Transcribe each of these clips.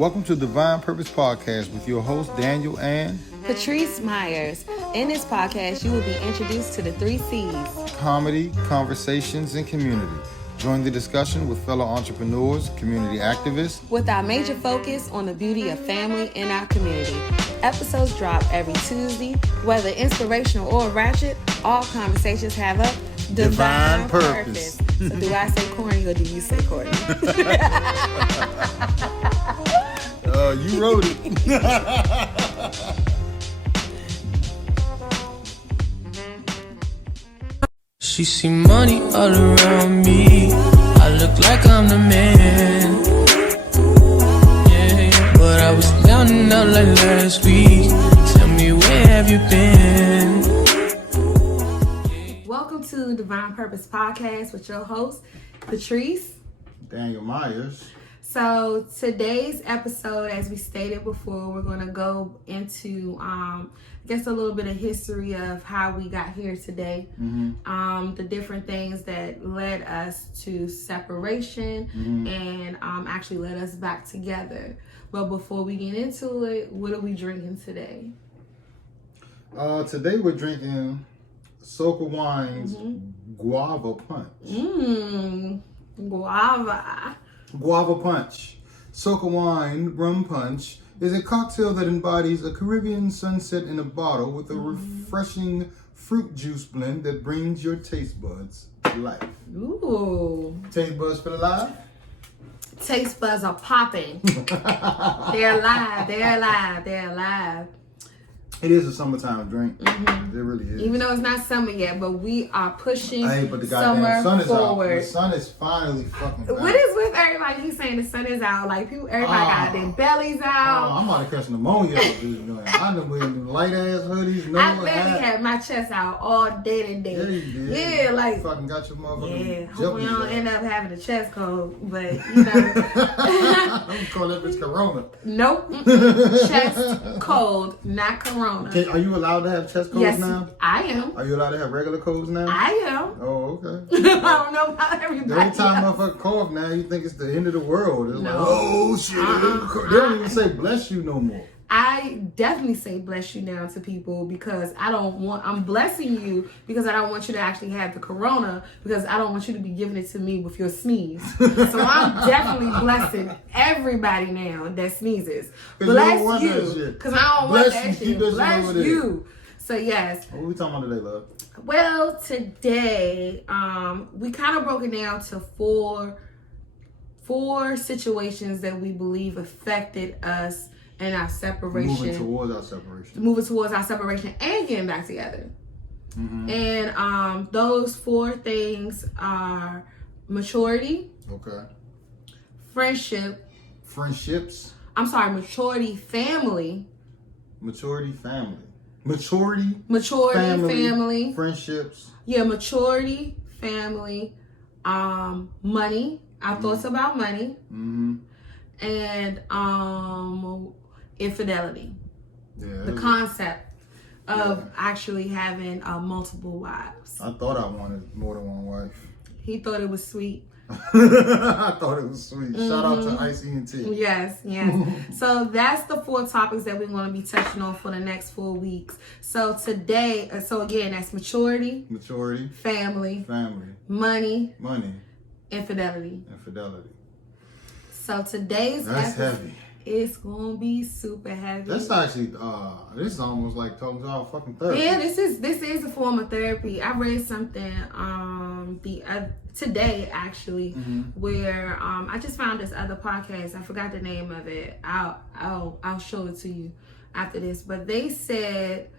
Welcome to Divine Purpose Podcast with your host, Daniel and Patrice Myers. In this podcast, you will be introduced to the 3 C's. Comedy, conversations, and community. Join the discussion with fellow entrepreneurs, community activists, with our major focus on the beauty of family in our community. Episodes drop every Tuesday. Whether inspirational or ratchet, all conversations have a divine purpose. So do I say corny or do you say corny? You wrote it. She see money all around me. I look like I'm the man. Yeah, but I was down and out like last week. Tell me, where have you been? Welcome to Divine Purpose Podcast with your host, Patrice. Daniel Myers. So today's episode, as we stated before, we're going to go into, I guess, a little bit of history of how we got here today. The different things that led us to separation and actually led us back together. But before we get into it, what are we drinking today? Today we're drinking Soca Wine's Guava Punch. Guava Punch. Soca Wine Rum Punch is a cocktail that embodies a Caribbean sunset in a bottle with a refreshing fruit juice blend that brings your taste buds to life. Ooh. Taste buds feel alive? Taste buds are popping. They're alive. They're alive. They're alive. It is a summertime drink. It really is. Even though it's not summer yet, but we are pushing but the goddamn summer sun is forward. out. The sun is finally fucking back. What is with everybody? He's saying the sun is out. Like everybody got their bellies out. I'm about to catch pneumonia. I done wearing them light ass hoodies. No I literally had my chest out all day today. Yeah, you did. Yeah, like you fucking got your motherfucking. yeah. Hope we don't end up having a chest cold, but I'm call that bitch Corona. Nope. Chest cold, not Corona. Are you allowed to have chest colds now? I am. Are you allowed to have regular colds now? I am. Oh, okay. I don't know about everybody. Every time else. motherfucker cough now, you think it's the end of the world. It's No. like, oh shit. They don't even say bless you no more. I definitely say bless you now to people because I'm blessing you because I don't want you to actually have the corona because I don't want you to be giving it to me with your sneeze. So I'm definitely blessing everybody now that sneezes. Bless you. Because I don't want that shit. Bless you. So yes. What are we talking about today, love? Well, today, we kind of broke it down to four situations that we believe affected us and our separation. Moving towards our separation and getting back together. And those 4 things are maturity. Okay. Friendships. I'm sorry, maturity, family. Maturity, family. Friendships. Yeah, maturity, family, money. Our thoughts about money. And infidelity. Yeah, the concept of actually having multiple wives. I thought I wanted more than one wife. He thought it was sweet. I thought it was sweet. Shout out to Icy and T. Yes. So that's the 4 topics that we're going to be touching on for the next 4 weeks. So today, again, that's maturity, family, money, infidelity. So today's that's heavy. It's gonna be super heavy. That's actually this is almost like talking about fucking therapy. Yeah, this is a form of therapy. I read something today actually where I just found this other podcast. I forgot the name of it. I'll show it to you after this. But they said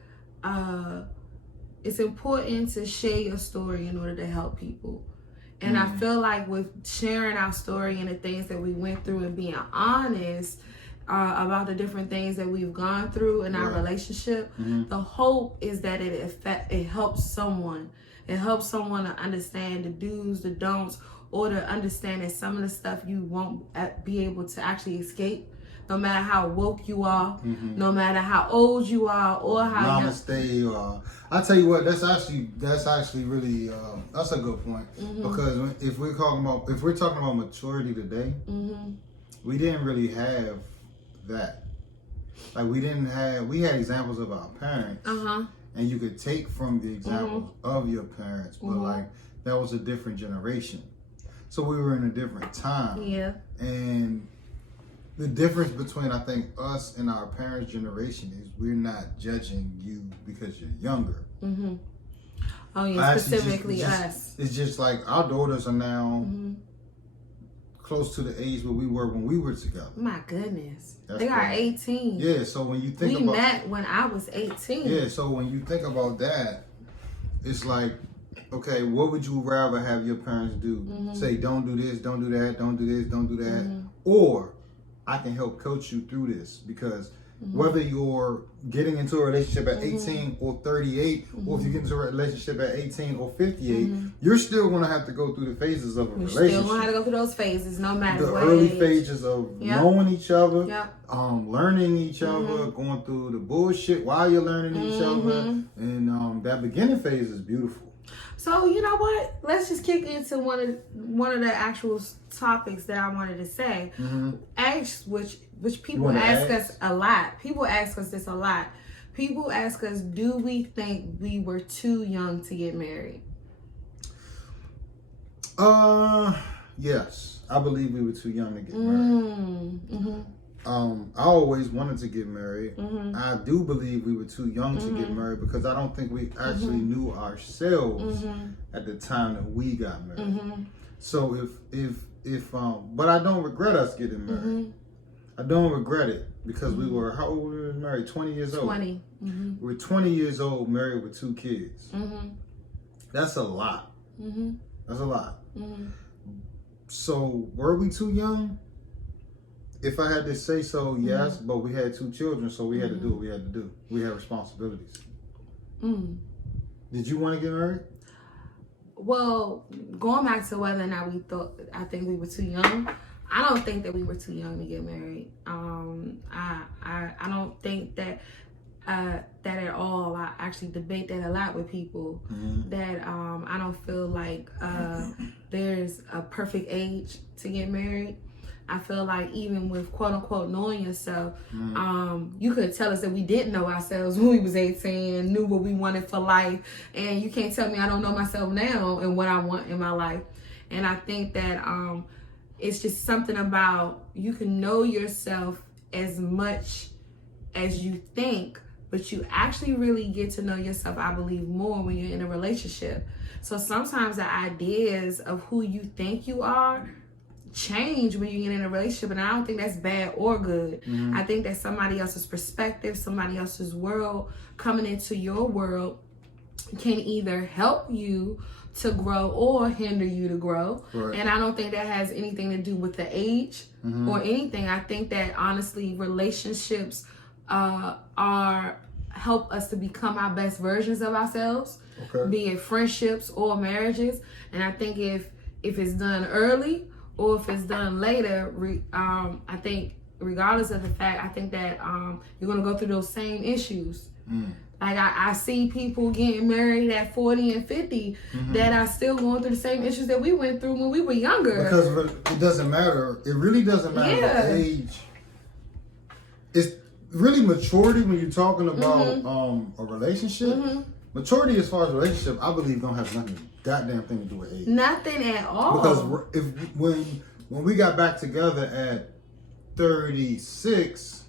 it's important to share your story in order to help people. And I feel like with sharing our story and the things that we went through and being honest about the different things that we've gone through in our relationship, the hope is that it helps someone. It helps someone to understand the do's, the don'ts, or to understand that some of the stuff you won't be able to actually escape. No matter how woke you are, no matter how old you are, or how young. I tell you what, that's actually really that's a good point because if we're talking about maturity today, we didn't really have that. Like we had examples of our parents, and you could take from the examples of your parents, but like that was a different generation. So we were in a different time. Yeah. And the difference between, I think, us and our parents' generation is we're not judging you because you're younger. Oh yeah, specifically us. It's just like our daughters are now close to the age where we were when we were together. My goodness. They are 18. Yeah, so when you think about... We met when I was 18. Yeah, so when you think about that, it's like, okay, what would you rather have your parents do? Say, don't do this, don't do that, don't do this, don't do that. Or, I can help coach you through this, because whether you're getting into a relationship at 18 or 38, or if you get into a relationship at 18 or 58, you're still going to have to go through the phases of a relationship. You're still going to have to go through those phases, no matter what. The early phases of knowing each other, learning each other, going through the bullshit while you're learning each other, and that beginning phase is beautiful. So you know what? Let's just kick into one of the actual topics that I wanted to say. Which people ask us a lot. People ask us this a lot. People ask us, do we think we were too young to get married? Yes. I believe we were too young to get married. I always wanted to get married. I do believe we were too young to get married, because I don't think we actually knew ourselves at the time that we got married. So but I don't regret us getting married. I don't regret it, because we were, how old were we married? 20 years old. 20. We were 20 years old, married with 2 kids. That's a lot. That's a lot. So were we too young? If I had to say so, yes, but we had 2 children, so we had to do what we had to do. We had responsibilities. Did you want to get married? Well, going back to whether or not I think we were too young. I don't think that we were too young to get married. I don't think that at all. I actually debate that a lot with people. That I don't feel like there's a perfect age to get married. I feel like even with quote unquote knowing yourself, you could tell us that we didn't know ourselves when we was 18, knew what we wanted for life, and you can't tell me I don't know myself now and what I want in my life. And I think that it's just something about, you can know yourself as much as you think, but you actually really get to know yourself, I believe, more when you're in a relationship. So sometimes the ideas of who you think you are change when you get in a relationship, and I don't think that's bad or good. I think that somebody else's perspective, somebody else's world coming into your world can either help you to grow or hinder you to grow. And I don't think that has anything to do with the age or anything. I think that honestly, relationships help us to become our best versions of ourselves, be it friendships or marriages. And I think if it's done early or if it's done later, I think regardless of the fact, I think that you're going to go through those same issues. Like I see people getting married at 40 and 50 that are still going through the same issues that we went through when we were younger. Because it doesn't matter. It really doesn't matter the age. It's really maturity when you're talking about a relationship. Maturity as far as a relationship, I believe, don't have nothing, goddamn thing to do with age. Nothing at all. Because when we got back together at 36,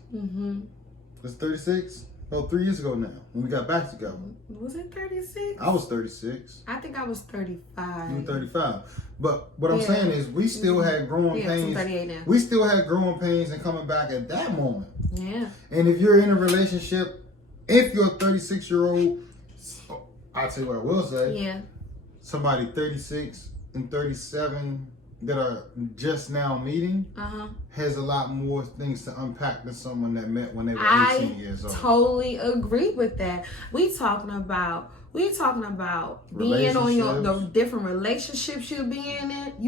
was 36? No, 3 years ago now, when we got back together. Was it 36? I was 36. I think I was 35. You were 35. But what I'm saying is, we still had growing pains. I'm 38 now. We still had growing pains and coming back at that moment. Yeah. And if you're in a relationship, if you're a 36-year-old, I'll tell you what I will say. Yeah. Somebody 36 and 37 that are just now meeting has a lot more things to unpack than someone that met when they were 18 years old. I totally agree with that. We talking about being on the different relationships you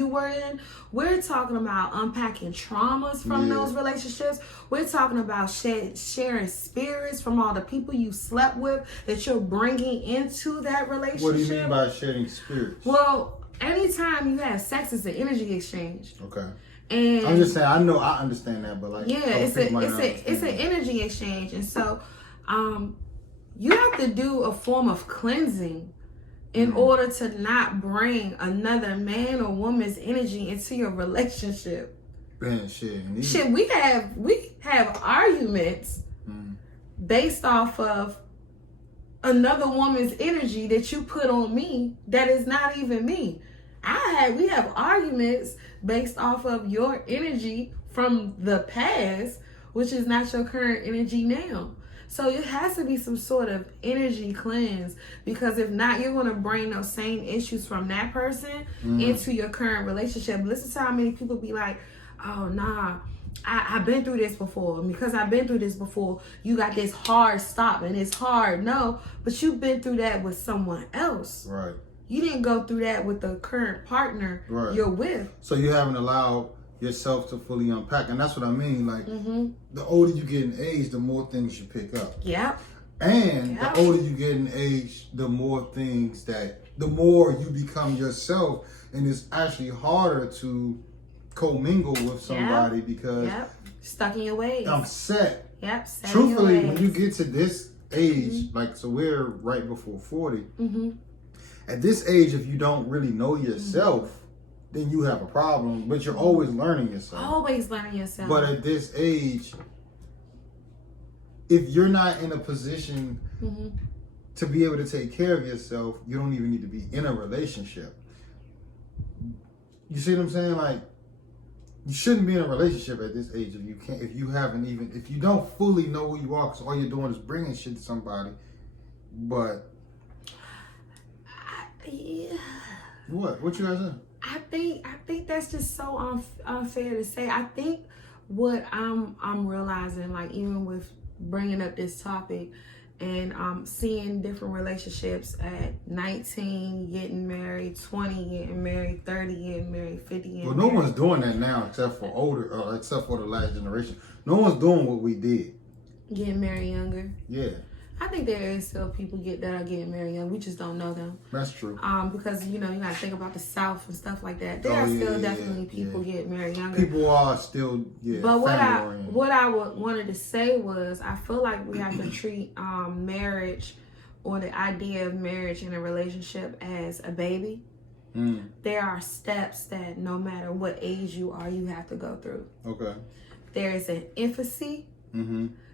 were in. We're talking about unpacking traumas from those relationships. We're talking about sharing spirits from all the people you slept with that you're bringing into that relationship. What do you mean by sharing spirits? Well, anytime you have sex, it's an energy exchange. Okay. And I'm just saying, I know I understand that, but like, yeah, it's an energy exchange, and so you have to do a form of cleansing in order to not bring another man or woman's energy into your relationship. Man, shit, we have arguments based off of another woman's energy that you put on me that is not even me. We have arguments based off of your energy from the past, which is not your current energy now. So it has to be some sort of energy cleanse, because if not, you're going to bring those same issues from that person into your current relationship. Listen to how many people be like, oh, nah, I've been through this before. And because I've been through this before, you got this hard stop and it's hard. No, but you've been through that with someone else. Right. You didn't go through that with the current partner you're with. So you haven't allowed yourself to fully unpack. And that's what I mean. Like, the older you get in age, the more things you pick up. Yep. And the older you get in age, the more you become yourself. And it's actually harder to commingle with somebody because stuck in your ways. I'm set. Yep. Set Truthfully, in your ways. when you get to this age, like, so we're right before 40. At this age, if you don't really know yourself, then you have a problem. But you're always learning yourself. Always learning yourself. But at this age, if you're not in a position to be able to take care of yourself, you don't even need to be in a relationship. You see what I'm saying? Like, you shouldn't be in a relationship at this age if you don't fully know who you are, because all you're doing is bringing shit to somebody. But what you guys saying? I think that's just so unfair to say. I think what I'm realizing, like, even with bringing up this topic and seeing different relationships at 19 getting married, 20 getting married, 30 getting married, 50 getting married. Well, no one's doing that now except for the last generation. No one's doing what we did. Getting married younger. Yeah. I think there is still people that are getting married young. We just don't know them. That's true. Because you gotta think about the South and stuff like that. There are still definitely people getting married younger. People are still But what I wanted to say was, I feel like we have to treat marriage, or the idea of marriage in a relationship, as a baby. There are steps that no matter what age you are, you have to go through. Okay. There is an infancy.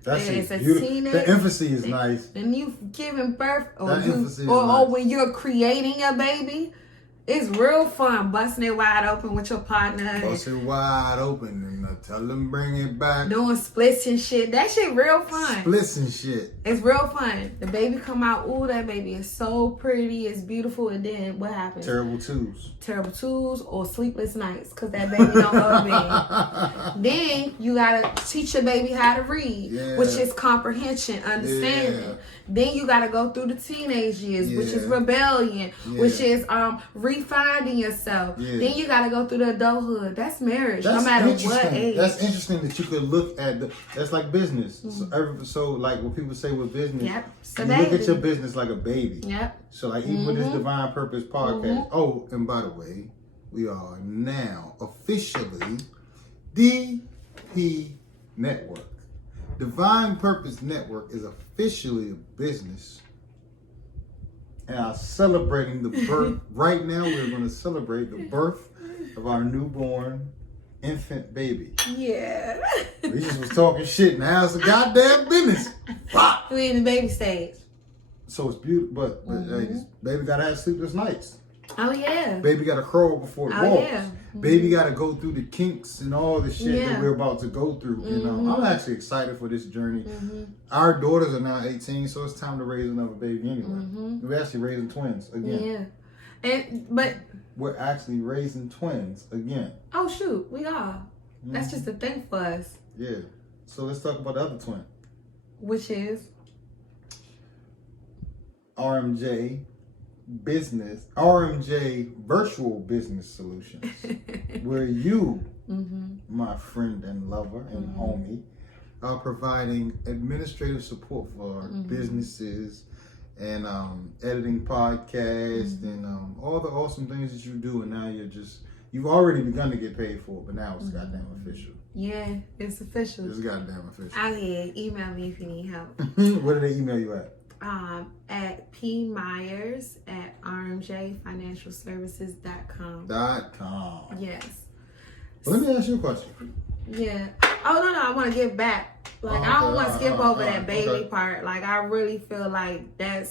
That's beautiful. Teenage, the infancy is nice. And you giving birth, or nice. when you're creating a baby, it's real fun busting it wide open with your partner. Bust it wide open and tell them bring it back. Doing splits and shit. That shit real fun. Splits and shit. It's real fun. The baby come out. Ooh, that baby is so pretty. It's beautiful. And then what happens? Terrible twos or sleepless nights, because that baby don't go to bed. Then you gotta teach your baby how to read, which is comprehension, understanding. Then you gotta go through the teenage years, which is rebellion, which is refinding yourself. Then you gotta go through the adulthood. That's marriage, no matter what age. That's interesting that you could look at that's like business. So like what people say with business, you look at your business like a baby. So like even with this Divine Purpose podcast. Oh, and by the way, we are now officially DP Network. Divine Purpose Network is officially a business. And I'm celebrating the birth. Right now, we're going to celebrate the birth of our newborn infant baby. Yeah. We just was talking shit. Now it's a goddamn business. We in the baby stage. So it's beautiful, but baby got to have sleepless nights. Oh, yeah. Baby got to crawl before it walks. Yeah. Baby got to go through the kinks and all the shit that we're about to go through. You know, I'm actually excited for this journey. Our daughters are now 18, so it's time to raise another baby anyway. We're actually raising twins again. Yeah. But we're actually raising twins again. Oh, shoot. We are. That's just a thing for us. Yeah. So let's talk about the other twin. Which is? RMJ Virtual Business Solutions, where you, my friend and lover and homie, are providing administrative support for businesses and editing podcasts and all the awesome things that you do. And now you're just You've already begun to get paid for it, but now it's goddamn official. Yeah, it's official. It's goddamn official. Out here, email me if you need help. Where do they email you at? At pmyers@rmjfinancialservices.com. .com. Yes. Well, let me ask you a question. Yeah. Oh no, I want to get back. Like I don't want to skip over that baby part. Like I really feel like that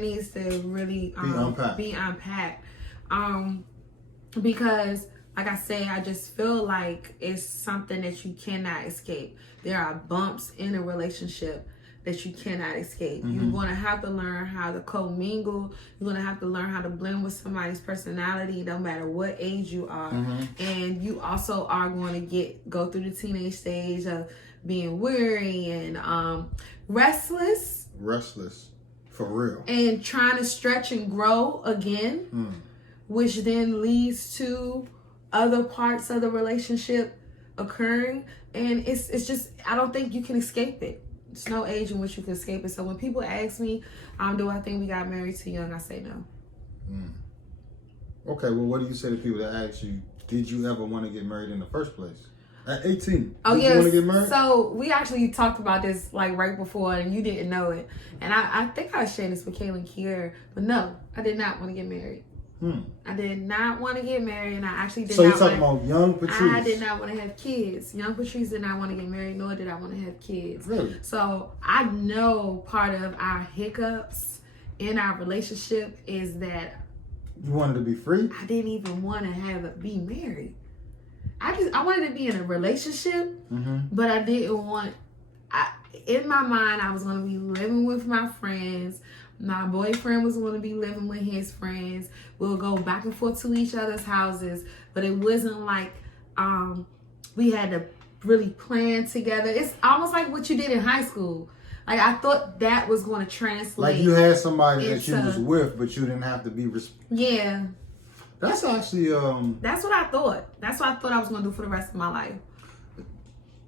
needs to really be unpacked. Because like I say, I just feel like it's something that you cannot escape. There are bumps in a relationship that you cannot escape. You're going to have to learn how to commingle. You're going to have to learn how to blend with somebody's personality, no matter what age you are. And you also are going to go through the teenage stage of being weary and restless. Restless, for real. And trying to stretch and grow again, which then leads to other parts of the relationship occurring. And it's just, I don't think you can escape it. There's no age in which you can escape it. So when people ask me, do I think we got married too young? I say no. Okay, well, what do you say to people that ask you, did you ever want to get married in the first place? At 18. Oh, did yes. you want to get married? So we actually talked about this like right before and you didn't know it. And I think I was sharing this with Kayla and Kiera. But no, I did not want to get married. I did not want to get married, and I actually did not. So you're talking about young Patrice? I did not want to have kids. Young Patrice did not want to get married, nor did I want to have kids. Really? So I know part of our hiccups in our relationship is that you wanted to be free. I didn't even want to be married. I wanted to be in a relationship, but I didn't want. In my mind, I was going to be living with my friends. My boyfriend was going to be living with his friends. We'll go back and forth to each other's houses, but it wasn't like we had to really plan together. It's almost like what you did in high school. Like I thought that was going to translate. Like you had somebody that you was with, but you didn't have to be. Yeah. That's actually. That's what I thought. That's what I thought I was going to do for the rest of my life.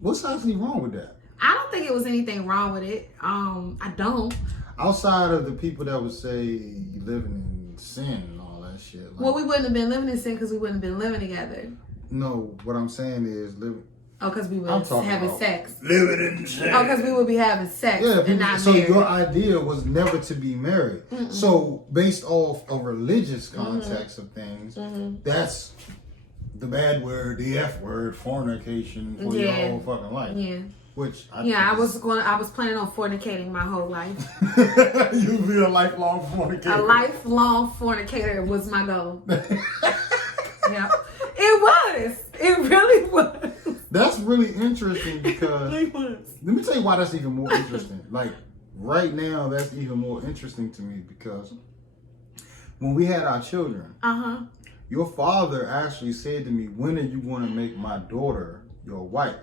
What's actually wrong with that? I don't think it was anything wrong with it. I don't. Outside of the people that would say living in sin and all that shit. Like, well, we wouldn't have been living in sin because we wouldn't have been living together. No, what I'm saying is living. Oh, because we were having sex. Living in sin. Oh, because we would be having sex and not so married. Your idea was never to be married. So based off a religious context of things, that's the bad word, the F word, fornication for your whole fucking life. Yeah. Which I was planning on fornicating my whole life. You'd be a lifelong fornicator. A lifelong fornicator was my goal. Yeah, it was. It really was. That's really interesting because It was. Let me tell you why that's even more interesting. Like right now, that's even more interesting to me because when we had our children, your father actually said to me, "When are you going to make my daughter your wife?"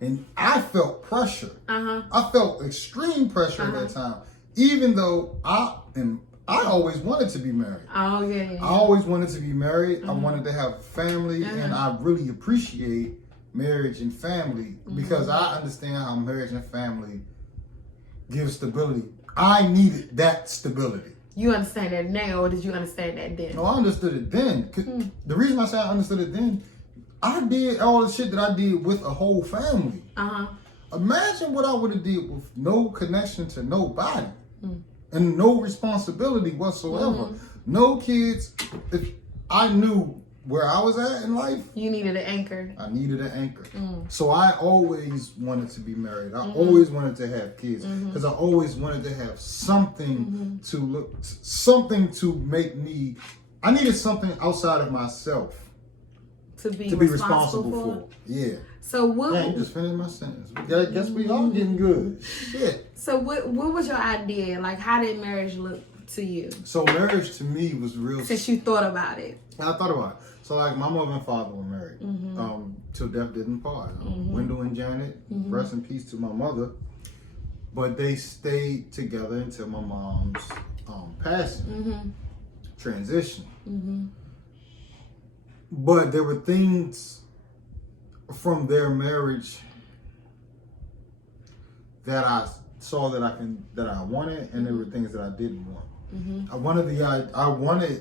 And I felt pressure. I felt extreme pressure at that time, even though I always wanted to be married. Oh yeah. I always wanted to be married. I wanted to have a family, and I really appreciate marriage and family because I understand how marriage and family gives stability. I needed that stability. You understand that now, or did you understand that then? No, I understood it then. The reason I say I understood it then, I did all the shit that I did with a whole family. Imagine what I would have did with no connection to nobody and no responsibility whatsoever. No kids. If I knew where I was at in life, you needed an anchor. I needed an anchor. So I always wanted to be married. I always wanted to have kids because I always wanted to have something something to make me. I needed something outside of myself. To be responsible for. Yeah. So what? Man, you just finished my sentence. I guess we all getting good. Shit. So what was your idea? Like, how did marriage look to you? So marriage to me was real. Since you thought about it. I thought about it. So like my mother and father were married. Till death didn't part. Wendell and Janet, rest in peace to my mother. But they stayed together until my mom's passing. Transition. But there were things from their marriage that I saw that I wanted, and there were things that I didn't want. I wanted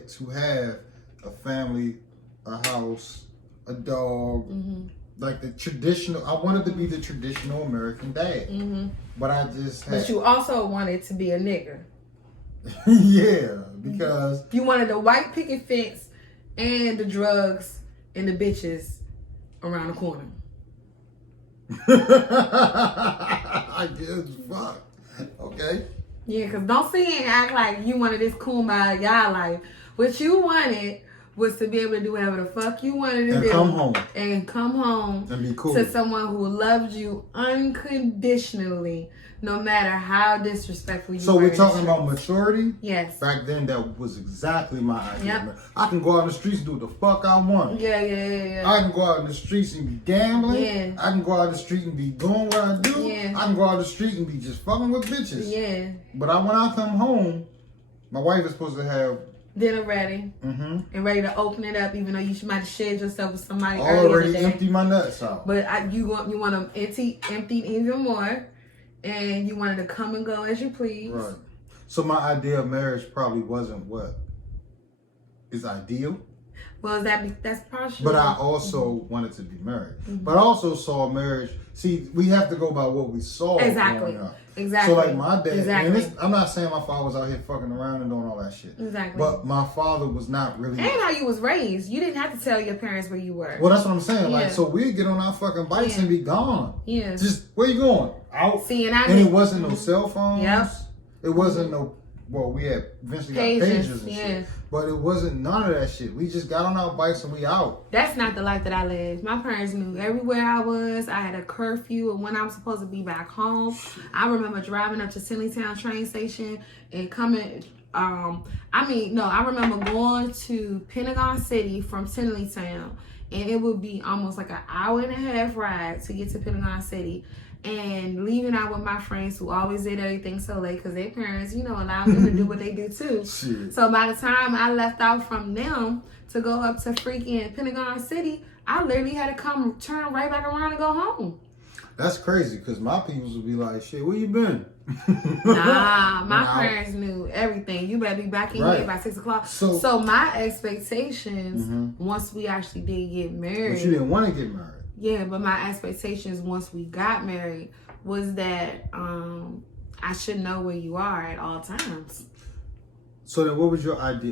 to have a family, a house, a dog. Like the traditional, I wanted to be the traditional American dad. But I just had... But you also wanted to be a nigga. Yeah, because... You wanted the white picket fence and the drugs and the bitches around the corner. I guess, fuck. Okay. Yeah, because don't sit here and act like you wanted this kumbaya life. What you wanted was to be able to do whatever the fuck you wanted to do. And come home. And be cool. To someone who loved you unconditionally, no matter how disrespectful you were. So we're talking about maturity? Yes. Back then, that was exactly my idea. Yep. I can go out in the streets and do what the fuck I want. Yeah. I can go out in the streets and be gambling. Yeah. I can go out in the street and be doing what I do. Yeah. I can go out in the street and be just fucking with bitches. Yeah. But when I come home, my wife is supposed to have dinner ready. And ready to open it up, even though you might have shared yourself with somebody already empty my nuts out. But you want them empty even more. And you wanted to come and go as you please. Right. So my idea of marriage probably wasn't what is ideal. Well, that's partial. But I also wanted to be married. But I also saw marriage. See, we have to go by what we saw. Exactly. Growing up. Exactly. So like my dad, exactly. and I'm not saying my father was out here fucking around and doing all that shit. Exactly. But my father was not really. And how you was raised. You didn't have to tell your parents where you were. Well, that's what I'm saying. Yeah. Like, so we'd get on our fucking bikes and be gone. Yeah. Just, where you going? Out. And it wasn't no cell phones. Yep. It wasn't no, well, we had eventually got pages and shit. But it wasn't none of that shit. We just got on our bikes and we out. That's not the life that I lived. My parents knew everywhere I was. I had a curfew of when I was supposed to be back home. I remember driving up to Tenleytown train station and coming. I remember going to Pentagon City from Tenleytown, and it would be almost like an hour and a half ride to get to Pentagon City. And leaving out with my friends who always did everything so late because their parents, allowed them to do what they do too. Shit. So by the time I left out from them to go up to freaking Pentagon City, I literally had to turn right back around and go home. That's crazy because my peoples would be like, shit, where you been? Nah, my parents knew everything. You better be back in here by 6 o'clock. So my expectations, once we actually did get married. But you didn't want to get married. Yeah, but my expectations once we got married was that I should know where you are at all times. So then what was your idea?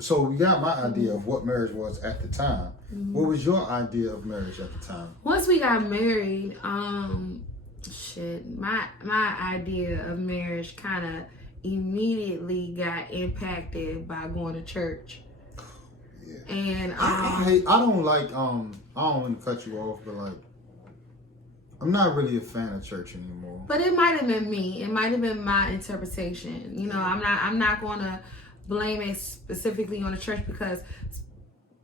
So we got my idea of what marriage was at the time. What was your idea of marriage at the time? Once we got married, my idea of marriage kind of immediately got impacted by going to church. Yeah. And I don't want to cut you off, but like, I'm not really a fan of church anymore. But it might have been me. It might have been my interpretation. I'm not going to blame it specifically on the church because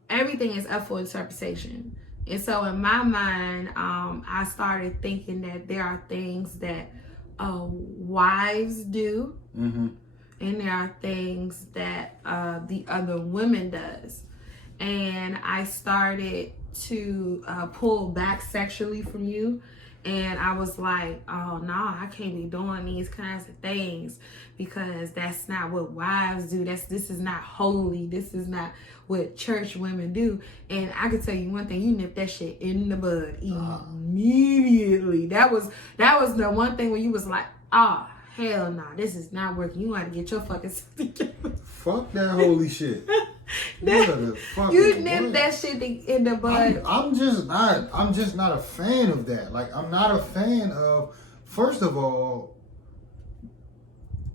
everything is up for interpretation. And so in my mind, I started thinking that there are things that wives do, and there are things that the other women does. And I started to pull back sexually from you. And I was like, oh, no, I can't be doing these kinds of things because that's not what wives do. This is not holy. This is not what church women do. And I can tell you one thing, you nipped that shit in the bud immediately. That was the one thing where you was like, oh, hell no, this is not working. You got to get your fucking stuff together. Fuck that holy shit. You nipped that shit in the bud. I'm just not a fan of that. Like, I'm not a fan of, first of all,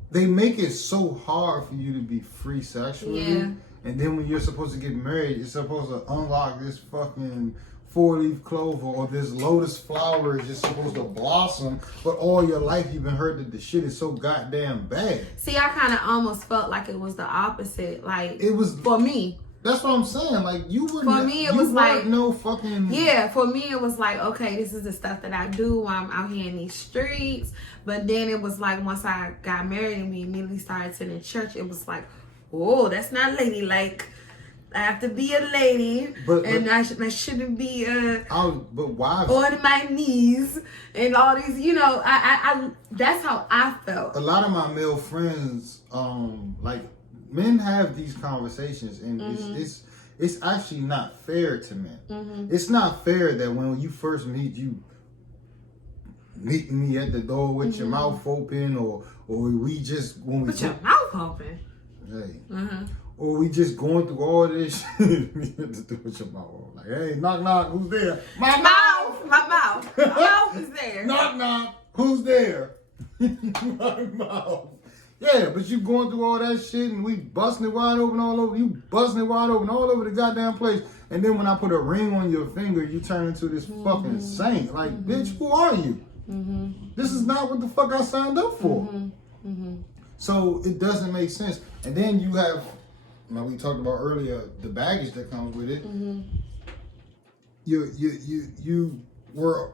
they make it so hard for you to be free sexually. Yeah. And then when you're supposed to get married, you're supposed to unlock this fucking 4-leaf clover or this lotus flower is just supposed to blossom, but all your life you've been heard that the shit is so goddamn bad. See, I kind of almost felt like it was the opposite. Like, it was for me. That's what I'm saying. Like, you wouldn't. For me, it was like no fucking. Yeah, for me, it was like, okay, this is the stuff that I do while I'm out here in these streets. But then it was like, once I got married and we immediately started sitting in church, it was like, oh, that's not ladylike. I have to be a lady, and I shouldn't be but wives on my knees and all these. I that's how I felt. A lot of my male friends, like, men have these conversations, and it's actually not fair to men. It's not fair that when you first meet, you meeting me at the door with your mouth open, or we just when we with your mouth open. Hey. Or we just going through all this shit. With your mouth like, hey, knock knock, who's there? My mouth. My mouth is there. Knock knock, who's there? My mouth. Yeah, but you going through all that shit and we busting it wide open all over. You busting it wide open all over the goddamn place. And then when I put a ring on your finger, you turn into this fucking saint. Like, bitch, who are you? This is not what the fuck I signed up for. So it doesn't make sense. And then you have, like we talked about earlier, the baggage that comes with it. You were,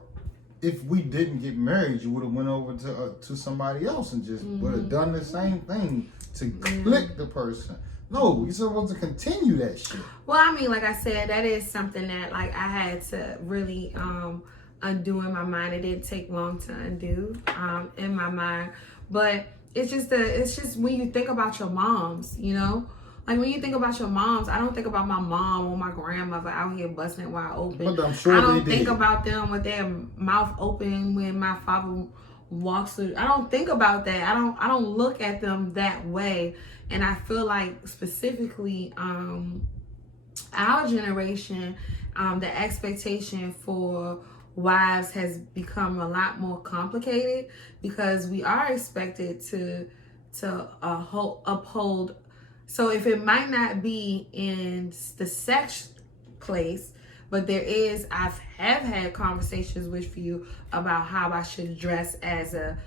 if we didn't get married, you would have went over to somebody else and just would have done the same thing to click the person. No, you're supposed to continue that shit. Well, I mean, like I said, that is something that like I had to really undo in my mind. It didn't take long to undo in my mind, but it's just when you think about your moms, you know. Like when you think about your moms, I don't think about my mom or my grandmother out here busting it wide open. But I'm sure I don't they think did. about them with their mouth open when my father walks through. I don't think about that. I don't look at them that way. And I feel like specifically our generation, the expectation for wives has become a lot more complicated because we are expected to uphold. So if it might not be in the sex place, but there is, I have had conversations with you about how I should dress as a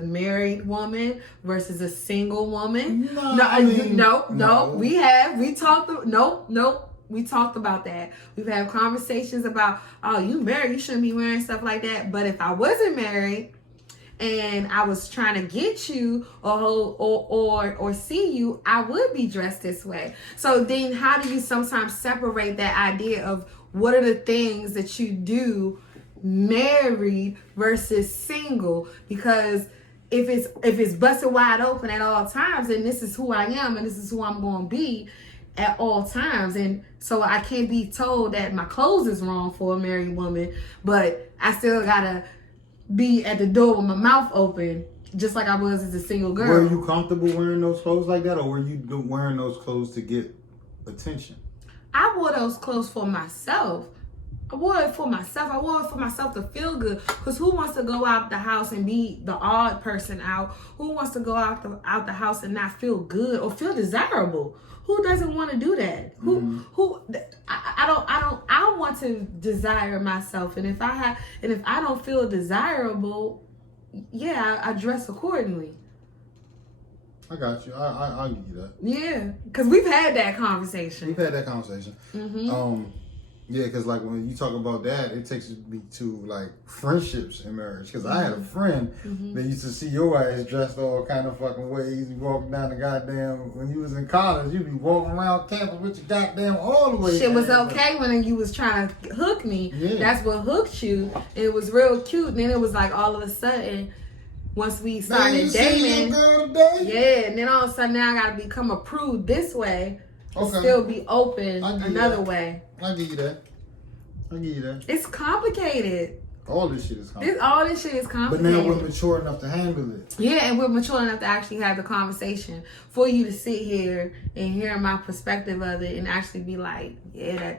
married woman versus a single woman. We talked about that. We've had conversations about, oh, you married, you shouldn't be wearing stuff like that. But if I wasn't married and I was trying to get you or see you, I would be dressed this way. So then how do you sometimes separate that idea of what are the things that you do married versus single? Because if it's busted wide open at all times, then this is who I am and this is who I'm going to be at all times. And so I can't be told that my clothes is wrong for a married woman, but I still gotta be at the door with my mouth open, just like I was as a single girl. Were you comfortable wearing those clothes like that, or were you wearing those clothes to get attention? I wore those clothes for myself. I wore it for myself. I wore it for myself to feel good. Because who wants to go out the house and be the odd person out? Who wants to go out the house and not feel good or feel desirable? Who doesn't want to do that? I want to desire myself, and if I don't feel desirable, yeah, I dress accordingly. I got you. I'll give you that. Yeah, because we've had that conversation. Yeah, because like when you talk about that, it takes me to like friendships in marriage. Because I had a friend that used to see your ass dressed all kind of fucking ways. You walking down the goddamn, when you was in college, you'd be walking around campus with your goddamn all the way. Shit was okay when you was trying to hook me. Yeah. That's what hooked you. It was real cute. And then it was like all of a sudden, once we started dating, yeah, and then all of a sudden now I gotta become a prude this way. Still be open another way. I give you that. It's complicated. All this shit is complicated. All this shit is complicated. But now we're mature enough to handle it. Yeah, and we're mature enough to actually have the conversation for you to sit here and hear my perspective of it and actually be like, yeah,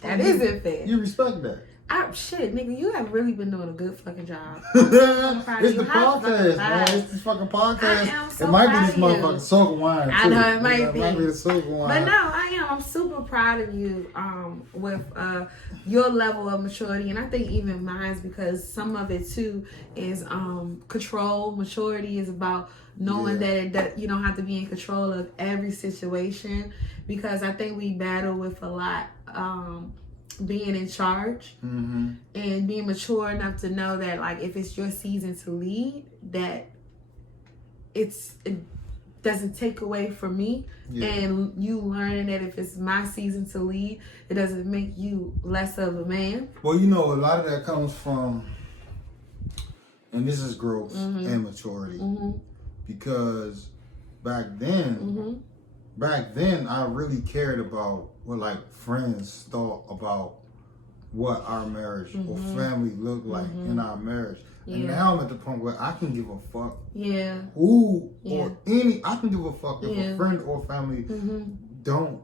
that isn't fair. You respect that. Shit, nigga, you have really been doing a good fucking job. It's the podcast, man. It's this fucking podcast. I am so it might proud be this of you. motherfucking soca wine, too. I know it might be. It might be the soca wine. But no, I am. I'm super proud of you with your level of maturity. And I think even mine's, because some of it, too, is control. Maturity is about knowing that you don't have to be in control of every situation. Because I think we battle with a lot being in charge and being mature enough to know that, like, if it's your season to lead, that it doesn't take away from me, and you learning that if it's my season to lead, it doesn't make you less of a man. Well, you know, a lot of that comes from, and this is growth and maturity, because back then back then I really cared about what like friends thought about what our marriage or family looked like in our marriage. And now I'm at the point where I can give a fuck who or any. I can give a fuck if a friend or family don't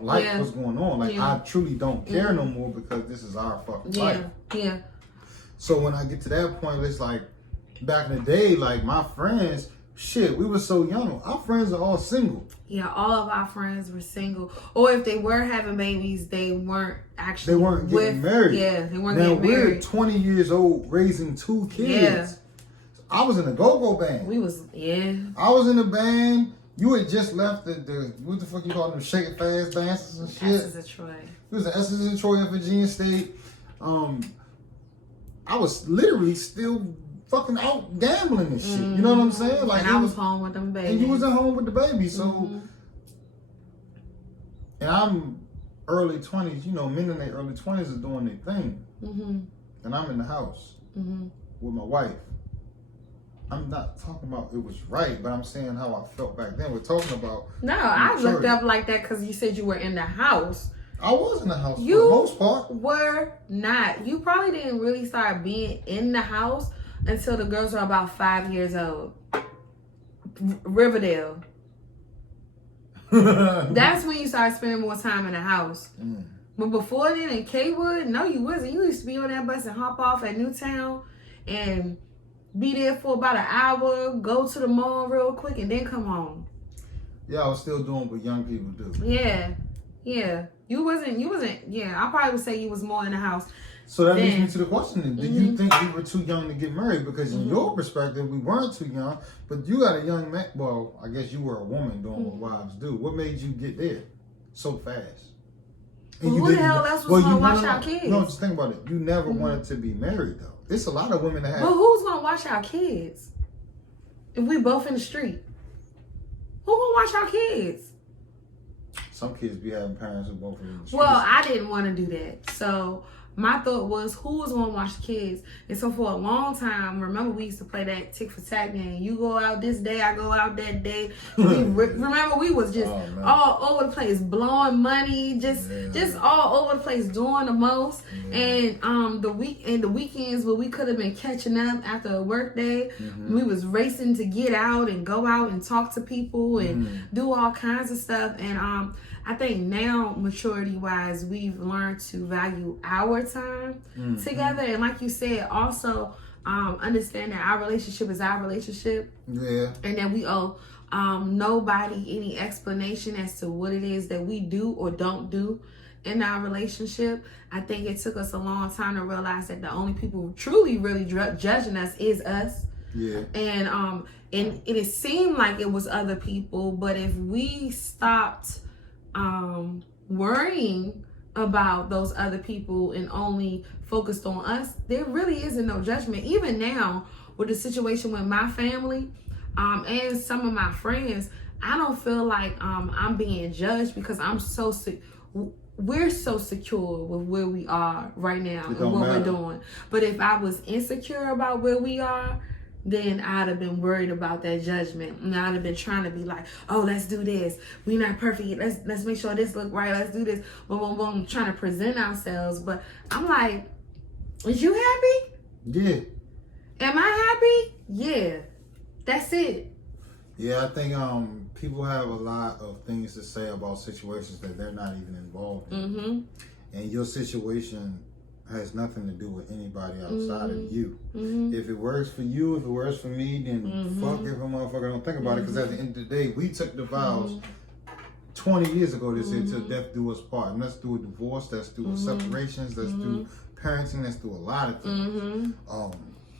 like what's going on. Like I truly don't care no more because this is our fucking life. Yeah. So when I get to that point, it's like back in the day, like my friends, shit, we were so young. Our friends are all single. Yeah, all of our friends were single, or if they were having babies, they weren't getting married. Yeah, they weren't now getting married. We're 20 years old raising 2 kids. Yeah. I was in a go-go band. I was in a band. You had just left the what the fuck you call them, Shake It Fast dances and shit. Essence of Troy. It was the Essence of Troy at Virginia State. I was literally still fucking out gambling and shit. You know what I'm saying? Like and I was home with them babies. And you was at home with the baby. So, and I'm early 20s. You know, men in their early 20s are doing their thing. And I'm in the house with my wife. I'm not talking about it was right, but I'm saying how I felt back then. We're talking about I looked up like that because you said you were in the house. I was in the house for the most part. Were not. You probably didn't really start being in the house until the girls were about 5 years old. Riverdale. That's when you started spending more time in the house. But before then in Kaywood, no, you wasn't. You used to be on that bus and hop off at Newtown and be there for about an hour, go to the mall real quick, and then come home. Yeah, I was still doing what young people do. Yeah. You wasn't, I probably would say you was more in the house. So that leads me to the question, do you think we were too young to get married? Because in your perspective, we weren't too young, but you got a young man, well, I guess you were a woman doing what wives do. What made you get there so fast? And who the hell else was going to watch our kids? No, just think about it. You never wanted to be married, though. It's a lot of women that have... But who's going to watch our kids? If we both in the street. Who going to watch our kids? Some kids be having parents who both in the street. Well, I didn't want to do that. So my thought was, who was going to watch the kids? And so for a long time, remember we used to play that tick for tack game. You go out this day, I go out that day. Remember we was just all over the place, blowing money, just all over the place, doing the most. And the weekends where we could have been catching up after a work day, we was racing to get out and go out and talk to people and do all kinds of stuff. And I think now, maturity-wise, we've learned to value our time together. And like you said, also understand that our relationship is our relationship. Yeah. And that we owe nobody any explanation as to what it is that we do or don't do in our relationship. I think it took us a long time to realize that the only people truly really judging us is us. Yeah. And it seemed like it was other people, but if we stopped worrying about those other people and only focused on us, there really isn't no judgment. Even now with the situation with my family and some of my friends, I don't feel like I'm being judged because we're so secure with where we are right now and what we're doing. But if I was insecure about where we are, then I'd have been worried about that judgment. And I'd have been trying to be like, oh, let's do this. We're not perfect. Let's make sure this look right. Let's do this. Boom, boom, boom. Trying to present ourselves. But I'm like, is you happy? Yeah. Am I happy? Yeah. That's it. Yeah, I think people have a lot of things to say about situations that they're not even involved in. And your situation has nothing to do with anybody outside of you. If it works for you, if it works for me, then fuck if a motherfucker don't think about it. Because at the end of the day, we took the vows 20 years ago that said till death do us part. And that's through a divorce, that's through separations, that's through parenting, that's through a lot of things.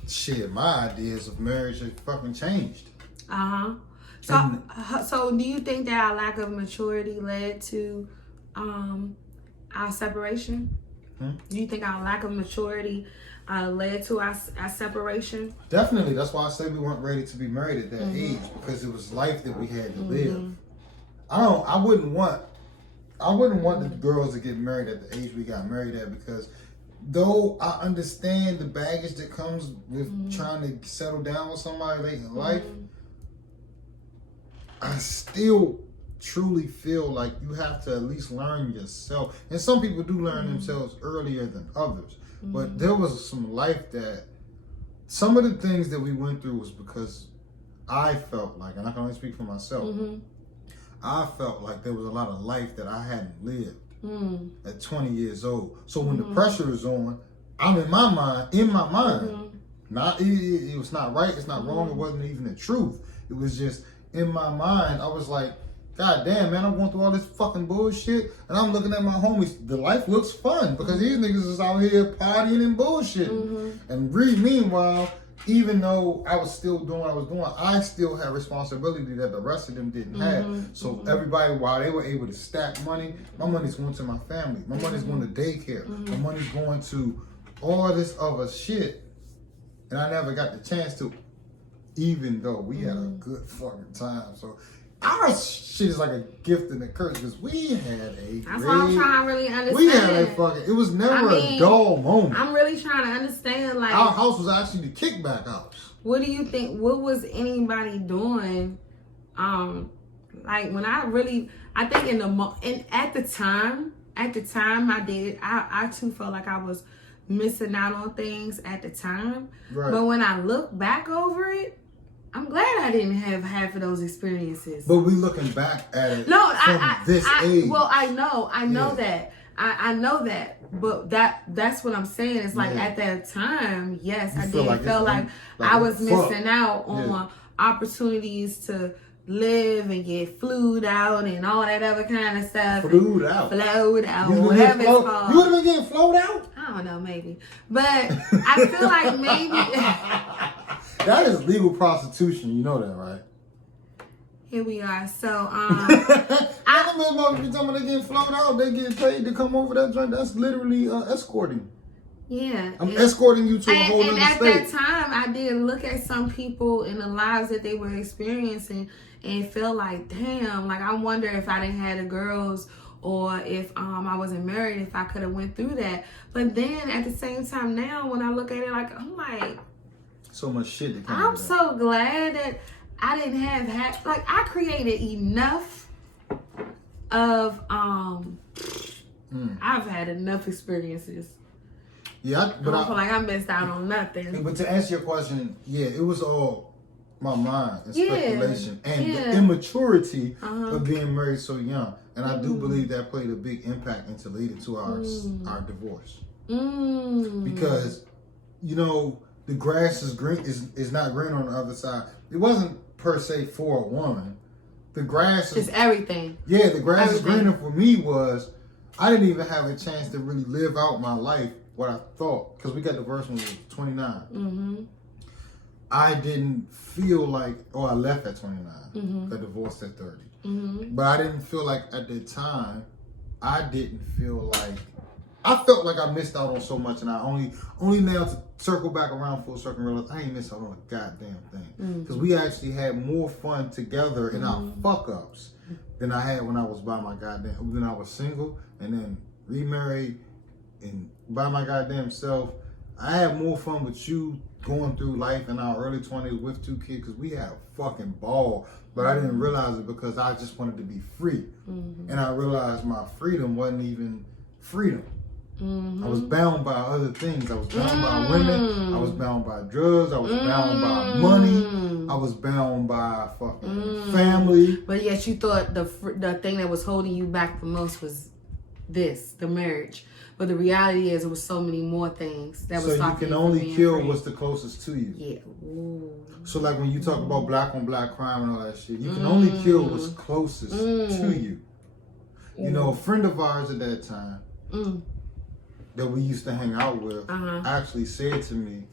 Shit, my ideas of marriage have fucking changed. So do you think that our lack of maturity led to our separation? Do you think our lack of maturity led to our separation? Definitely. That's why I say we weren't ready to be married at that age, because it was life that we had to live. I wouldn't want the girls to get married at the age we got married at, because though I understand the baggage that comes with trying to settle down with somebody late in life, I still truly feel like you have to at least learn yourself. And some people do learn themselves earlier than others. But there was some life that, some of the things that we went through was because I felt like, and I can only speak for myself, I felt like there was a lot of life that I hadn't lived at 20 years old. So when the pressure is on, I'm in my mind, not it was not right, it's not wrong, it wasn't even the truth. It was just in my mind, I was like, God damn, man, I'm going through all this fucking bullshit, and I'm looking at my homies. The life looks fun because these niggas is out here partying and bullshitting. And meanwhile, even though I was still doing what I was doing, I still had responsibility that the rest of them didn't have. So everybody, while they were able to stack money, my money's going to my family. My money's going to daycare. My money's going to all this other shit. And I never got the chance to, even though we had a good fucking time. So our shit is like a gift and a curse because we had a That's what I'm trying to really understand. We had a fucking, it was never a dull moment. I'm really trying to understand, like, our house was actually the kickback house. What do you think, what was anybody doing? Like when I think at the time I too felt like I was missing out on things at the time. Right. But when I look back over it, I'm glad I didn't have half of those experiences. But we looking back at it age. Well, I know that. I know that. But that's what I'm saying. It's like at that time, yes, I did feel like I was missing out on opportunities to live and get flued out and all that other kind of stuff. Flowed out, whatever it's called. You would have been getting flowed out? I don't know, maybe. But I feel like maybe... That is legal prostitution, you know that, right? Here we are. So, I don't know if you're talking about they getting flown out, they get paid to come over that joint. That's literally escorting. Yeah. I'm escorting you to a whole other state. And at that time, I did look at some people in the lives that they were experiencing and feel like, damn, like I wonder if I didn't have the girls or if I wasn't married, if I could have went through that. But then at the same time now, when I look at it, like I'm like, so much shit. I'm so glad that I didn't have like I created enough of I've had enough experiences. Yeah, but I feel like I missed out on nothing. But to answer your question, yeah, it was all my mind and speculation and the immaturity of being married so young. And I do believe that played a big impact into leading to our divorce. Because, you know, the grass is green is not green on the other side. It wasn't per se for a woman. The grass is everything. Yeah, the grass is greener for me was I didn't even have a chance to really live out my life what I thought, because we got divorced when we were 29. I didn't feel like, I left at 29. Got divorced at 30. But I didn't feel like at the time, I felt like I missed out on so much, and I only now to circle back around full circle and realize I ain't missed out on a goddamn thing. Because we actually had more fun together in our fuck ups than I had when I was when I was single and then remarried and by my goddamn self. I had more fun with you going through life in our early 20s with 2 kids because we had a fucking ball. But I didn't realize it because I just wanted to be free. And I realized my freedom wasn't even freedom. I was bound by other things. I was bound by women. I was bound by drugs. I was bound by money. I was bound by fucking family. But yet you thought the thing that was holding you back the most was the marriage. But the reality is, it was so many more things that was stopping you. So you can only kill what's the closest to you. Yeah. Ooh. So like when you talk about black on black crime and all that shit, you can only kill what's closest to you. You know, a friend of ours at that time that we used to hang out with actually said to me,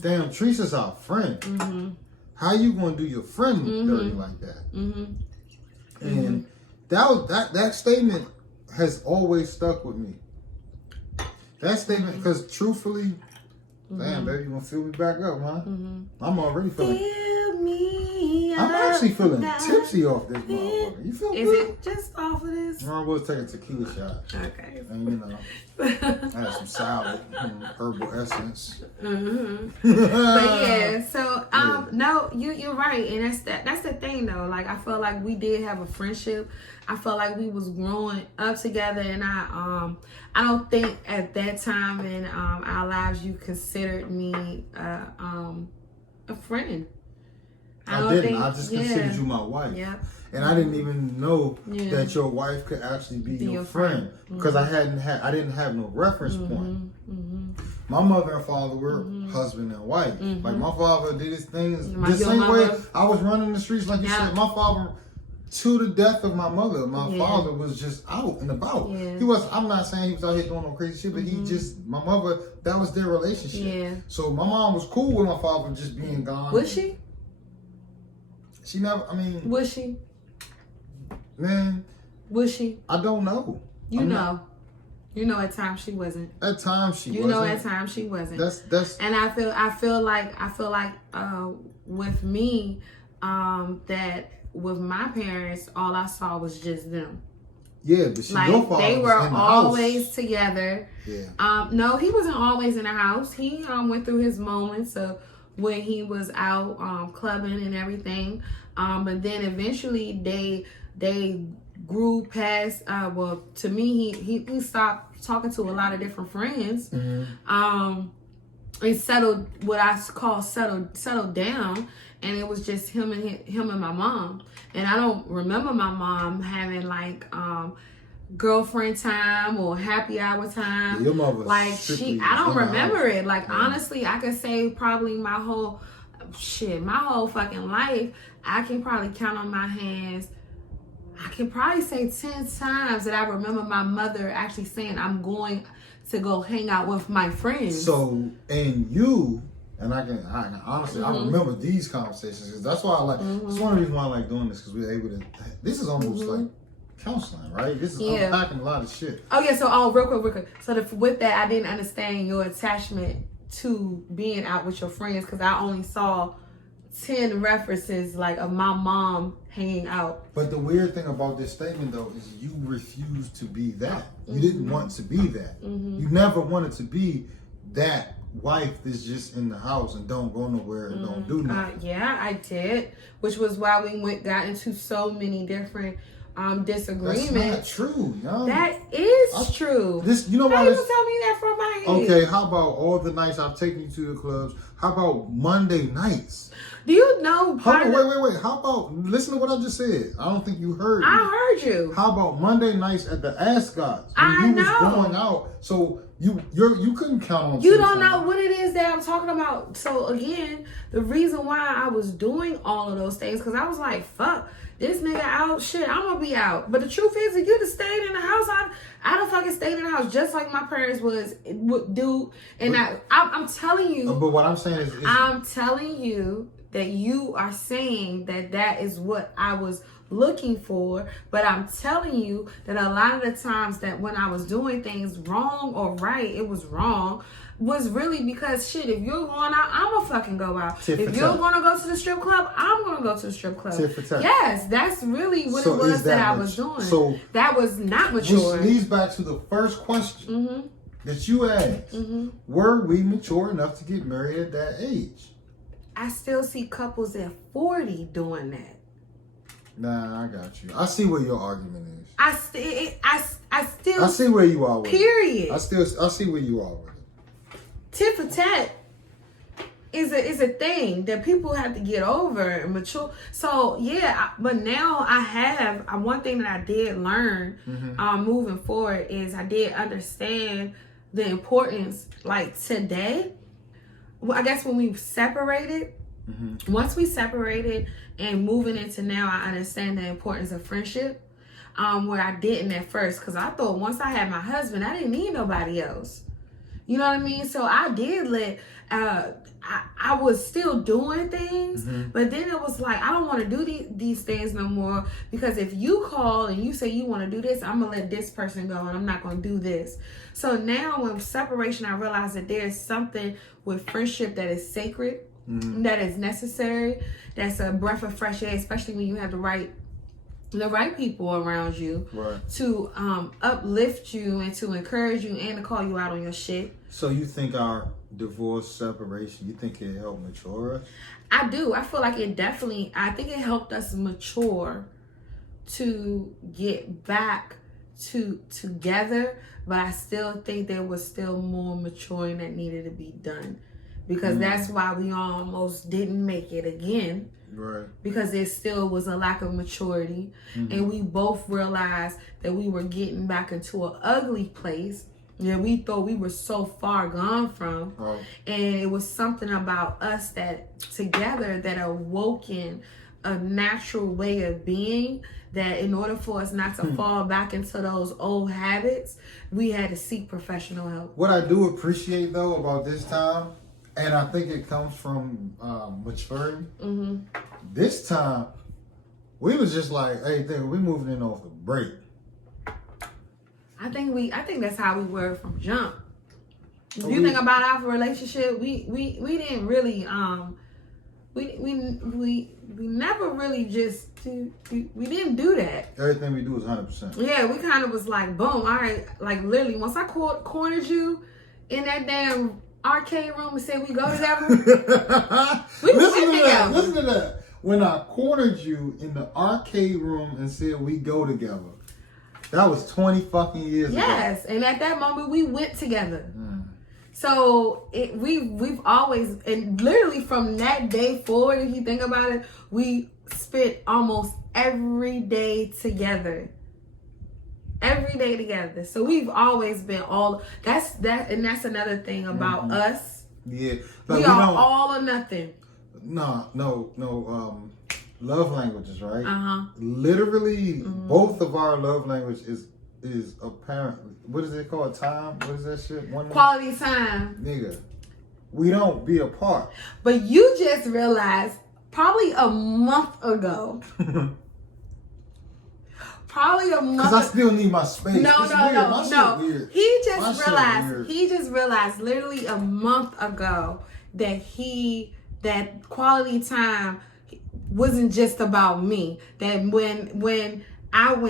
"Damn, Teresa's our friend. How you gonna do your friend dirty like that?" And that statement has always stuck with me. That statement, because truthfully, damn, baby, you gonna fill me back up, huh? I'm already feeling. Fill me up. I'm actually feeling now. tipsy off this motherfucker. You feel Is good? it just off of this? I was taking a tequila shot. Okay. And you know, I had some salad and herbal essence. Mm-hmm. But yeah, so no, you're right, and that's the thing though. Like I felt like we did have a friendship. I felt like we was growing up together, and I don't think at that time in our lives you considered me a friend. I didn't. I just considered you my wife. Yeah. And I didn't even know that your wife could actually be your friend because I didn't have no reference point. Mm-hmm. My mother and father were husband and wife. Mm-hmm. Like my father did his things the same way I was running the streets. Like you said, my father, to the death of my mother, my father was just out and about. Yeah. He was. I'm not saying he was out here doing no crazy shit, but he just, my mother, that was their relationship. Yeah. So my mom was cool with my father just being gone. Was she? She never. I mean. Was she? Man. Was she? I don't know. You know. You know, at times she wasn't. At times she wasn't. You know, at times she wasn't. That's. And I feel like with me, that with my parents, all I saw was just them. Yeah, but she, like your father they was were in the always house. together. Yeah. No, he wasn't always in the house. He went through his moments of when he was out clubbing and everything. But then eventually they grew past. Well, to me, he stopped talking to a lot of different friends. Mm-hmm. And settled what I call settled down, and it was just him and my mom. And I don't remember my mom having like girlfriend time or happy hour time. Yeah, your mother like I don't remember it. Like honestly, I could say probably my whole fucking life, I can probably count on my hands. I can probably say 10 times that I remember my mother actually saying, I'm going to go hang out with my friends. So, and you, and I honestly, I remember these conversations, because that's why I like, that's one of the reasons why I like doing this, because we're able to, this is almost like counseling, right? This is unpacking a lot of shit. Oh yeah, so real quick. So with that, I didn't understand your attachment to being out with your friends, because I only saw 10 references like of my mom hanging out. But the weird thing about this statement though is you refused to be that. You didn't want to be that. You never wanted to be that wife that's just in the house and don't go nowhere and don't do nothing. Yeah, I did, which was why we got into so many different disagreements. That's not true, yo. That is true. You know why why? you tell me that from my head? Okay, how about all the nights I've taken you to the clubs? How about Monday nights? Do you know? Wait. How about, listen to what I just said. I don't think you heard me. I heard you. How about Monday nights at the Ascots? I know. Was going out, so you couldn't count on. You don't know what it is that I'm talking about. So again, the reason why I was doing all of those things, because I was like, fuck, this nigga out, shit, I'm gonna be out. But the truth is, if you'd have stayed in the house, I'd have fucking stayed in the house just like my parents would do. And I'm telling you. But what I'm saying is I'm telling you that you are saying that is what I was looking for, but I'm telling you that a lot of the times that when I was doing things wrong or right, it was wrong, was really because shit, if you're going out, I'm gonna fucking go out. If you're gonna go to the strip club, I'm gonna go to the strip club. Yes, that's really what it was that I was doing. So that was not mature. Which leads back to the first question that you asked. Were we mature enough to get married at that age? I still see couples at 40 doing that. Nah, I got you. I see where your argument is. I see where you are with period. it. I see where you are with it. Tit for tat is a thing that people have to get over and mature. So yeah, but now I have one thing that I did learn moving forward is I did understand the importance. Like today, well, I guess when we separated, once we separated and moving into now, I understand the importance of friendship. Where I didn't at first, because I thought once I had my husband, I didn't need nobody else. You know what I mean? So I did I was still doing things, but then it was like, I don't want to do these things no more, because if you call and you say you want to do this, I'm going to let this person go and I'm not going to do this. So now with separation, I realized that there's something with friendship that is sacred. that is necessary. That's a breath of fresh air, especially when you have the right people around you to uplift you and to encourage you and to call you out on your shit. So you think our divorce, separation, you think it helped mature us? I do. I feel like I think it helped us mature to get back together, but I still think there was still more maturing that needed to be done, because that's why we almost didn't make it again. Right. Because there still was a lack of maturity, and we both realized that we were getting back into an ugly place that we thought we were so far gone from. And it was something about us that together that awoken a natural way of being, that in order for us not to fall back into those old habits, we had to seek professional help. What I do appreciate though about this time, and I think it comes from maturity. This time, we was just like, hey, we moving in off a break. I think that's how we were from jump. If you think about our relationship, we didn't really we never really just we didn't do that. Everything we do is 100%. Yeah, we kind of was like, boom, all right, like literally once I cornered you in that damn arcade room and said we go together. Listen to that. When I cornered you in the arcade room and said we go together, that was 20 fucking years ago. Yes, and at that moment we went together. So we've always, and literally from that day forward, if you think about it, we spent almost every day together. Every day together. So we've always been that's another thing about us. Yeah. We are all or nothing. No, love languages, right? Literally, both of our love language is apparent. What is it called? Time? What is that shit? Quality time. Nigga, we don't be apart. But you just realized probably a month ago. Because I still need my space. No. He just realized literally a month ago that quality time wasn't just about me. That when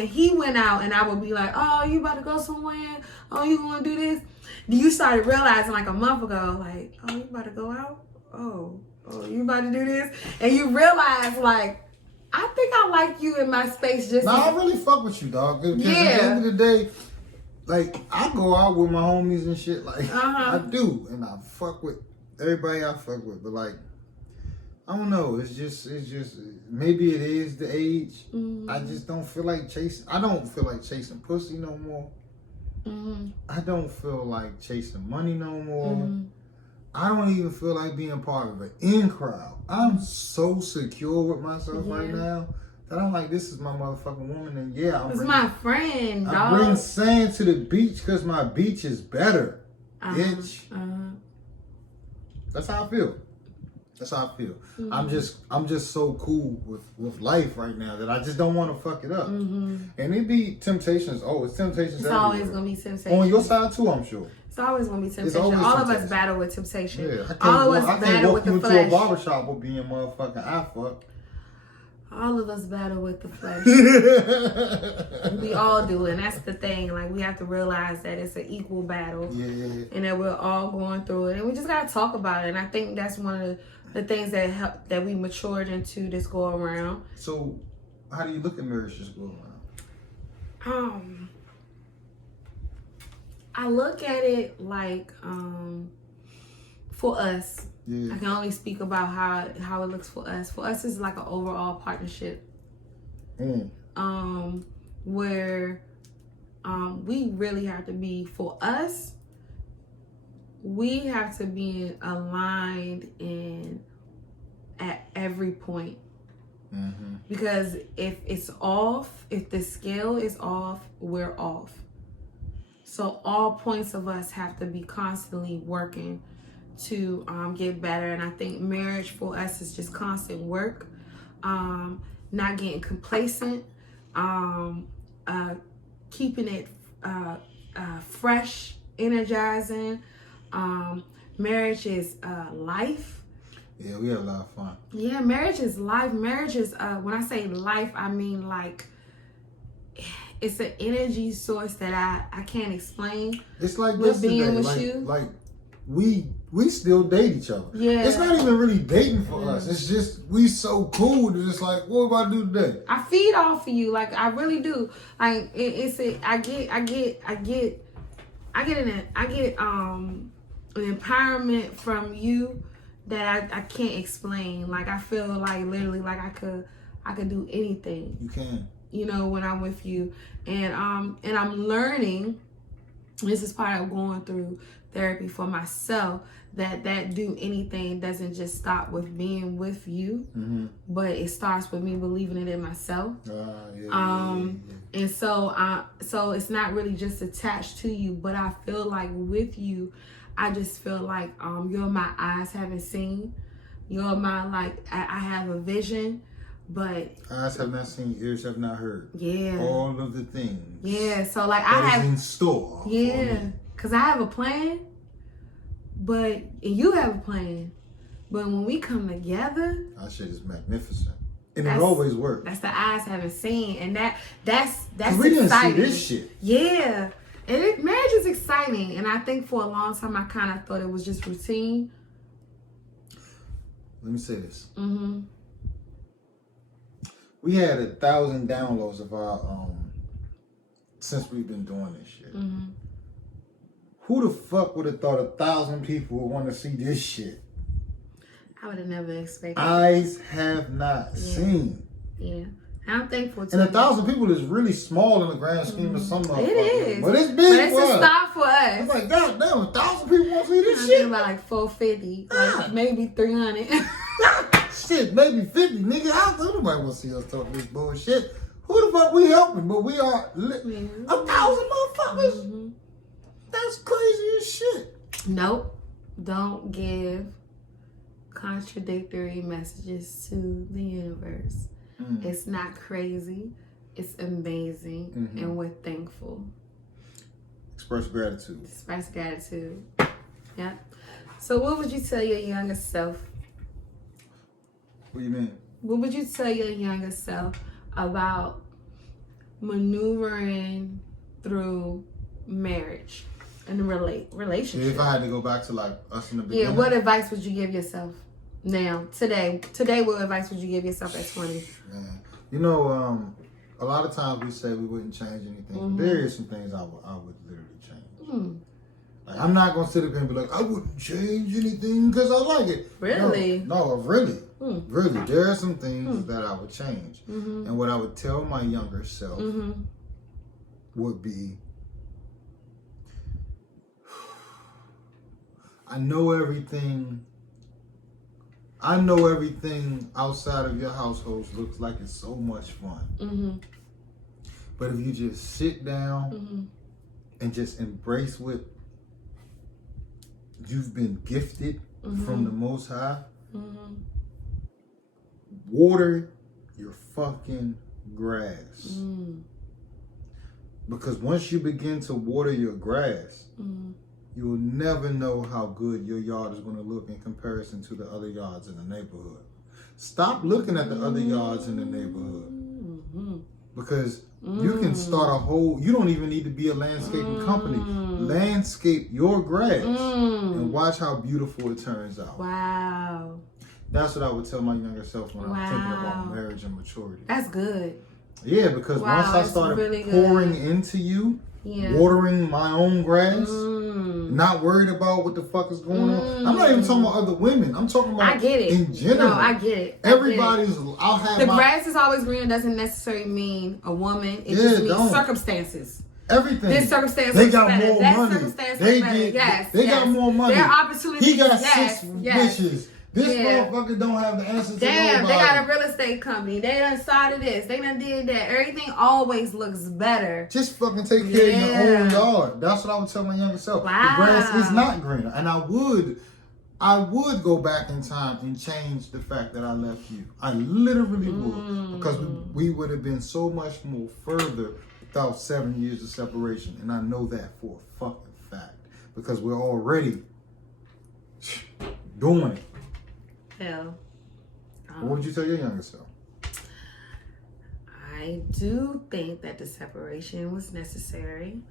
he went out and I would be like, oh, you about to go somewhere? Oh, you want to do this? You started realizing like a month ago, like, oh, you about to go out? Oh, you about to do this? And you realize like, I think I like you in my space just. Nah, I really fuck with you, dog. Because at the end of the day, like, I go out with my homies and shit. Like, I do. And I fuck with everybody I fuck with. But, like, I don't know. It's just, maybe it is the age. I just don't feel like chasing. I don't feel like chasing pussy no more. I don't feel like chasing money no more. I don't even feel like being part of an in crowd. I'm so secure with myself right now that I'm like, this is my motherfucking woman, and it's my friend, dog. I bring sand to the beach because my beach is better, bitch. That's how I feel. I'm just so cool with life right now that I just don't want to fuck it up. And it be temptations. Oh, it's temptations. It's always gonna be temptation. On your side too, I'm sure. It's always going to be temptation. All of us battle with temptation. Yeah, all of us battle with the flesh. I can't walk you into a barbershop with being motherfucking I fuck. All of us battle with the flesh. We all do, and that's the thing. Like, we have to realize that it's an equal battle. And that we're all going through it. And we just got to talk about it. And I think that's one of the things that we matured into this go around. So, how do you look at marriage this go around? I look at it like, for us, I can only speak about how it looks for us. For us, it's like an overall partnership. Where we really have to be, for us, we have to be aligned at every point. Because if it's off, if the scale is off, we're off. So all points of us have to be constantly working to get better. And I think marriage for us is just constant work, not getting complacent, keeping it fresh, energizing. Marriage is life. Yeah, we had a lot of fun. Yeah, marriage is life. Marriage is, when I say life, I mean like, it's an energy source that I can't explain. It's like with yesterday, being with like, you. like we still date each other. Yeah. It's not even really dating for us. It's just we so cool that it's like, what about to do today? I feed off of you, like I really do. Like I get an empowerment from you that I can't explain. Like I feel like literally like I could do anything. You can. You know, when I'm with you, and I'm learning. This is part of going through therapy for myself. That do anything doesn't just stop with being with you, but it starts with me believing it in myself. And so it's not really just attached to you, but I feel like with you, I just feel like you're my eyes haven't seen. You're my I have a vision. But eyes have not seen, ears have not heard. Yeah. All of the things. Yeah. So like that I have in store. Yeah. Cause I have a plan, and you have a plan. But when we come together, that shit is magnificent. And it always works. That's the eyes haven't seen. And that's we exciting. Didn't see this shit. Yeah. And marriage is exciting. And I think for a long time I kind of thought it was just routine. Let me say this. Mm-hmm. We had 1,000 downloads of our since we've been doing this shit. Mm-hmm. Who the fuck would have thought 1,000 people would want to see this shit? I would have never expected. Eyes have not seen. Yeah, I'm thankful too. And 1,000 people is really small in the grand scheme of some motherfuckers. It is, but it's big. But it's for a us. start for us. It's like, goddamn, 1,000 people want to see this I'm shit. thinking about like 450, like maybe 300. Shit, maybe 50, nigga. I don't nobody want to see us talk this bullshit. Who the fuck we helping? But we are 1,000 motherfuckers. Mm-hmm. That's crazy as shit. Nope. Don't give contradictory messages to the universe. It's not crazy. It's amazing. And we're thankful. Express gratitude. Express gratitude. Yeah. So what would you tell your younger self? What do you mean? What would you tell your younger self about maneuvering through marriage and relationship? If I had to go back to like us in the beginning. Yeah, what advice would you give yourself now, today? Today, what advice would you give yourself at 20? Man. You know, a lot of times we say we wouldn't change anything. But there is some things I would literally change. Like, I'm not going to sit up here and be like, I wouldn't change anything because I like it. Really? No, really. Really. There are some things that I would change. And what I would tell my younger self would be, I know everything outside of your household looks like it's so much fun. But if you just sit down and just embrace what you've been gifted from the Most High, water your fucking grass. Because once you begin to water your grass, you'll never know how good your yard is going to look in comparison to the other yards in the neighborhood. Stop looking at the other yards in the neighborhood. Because you can start you don't even need to be a landscaping company. Landscape your grass and watch how beautiful it turns out. Wow. That's what I would tell my younger self when I'm thinking about marriage and maturity. That's good. Yeah, because once I started really pouring into you, watering my own grass, not worried about what the fuck is going on. I'm not even talking about other women. I'm talking about I get it. In general. No, I get it. Everybody's, I'll have grass is always green doesn't necessarily mean a woman. It just means circumstances. Everything. This circumstance they was got better. more that money. Circumstance They was get. better. They got more money. Their opportunities. He got 6 bitches. This motherfucker don't have the answers to nobody. Damn, they got a real estate company. They done started this. They done did that. Everything always looks better. Just fucking take care of your own yard. That's what I would tell my younger self. Wow. The grass is not greener. And I would go back in time and change the fact that I left you. I literally would. Because we would have been so much more further without 7 years of separation. And I know that for a fucking fact. Because we're already doing it. tell. What would you tell your younger self? I do think that the separation was necessary.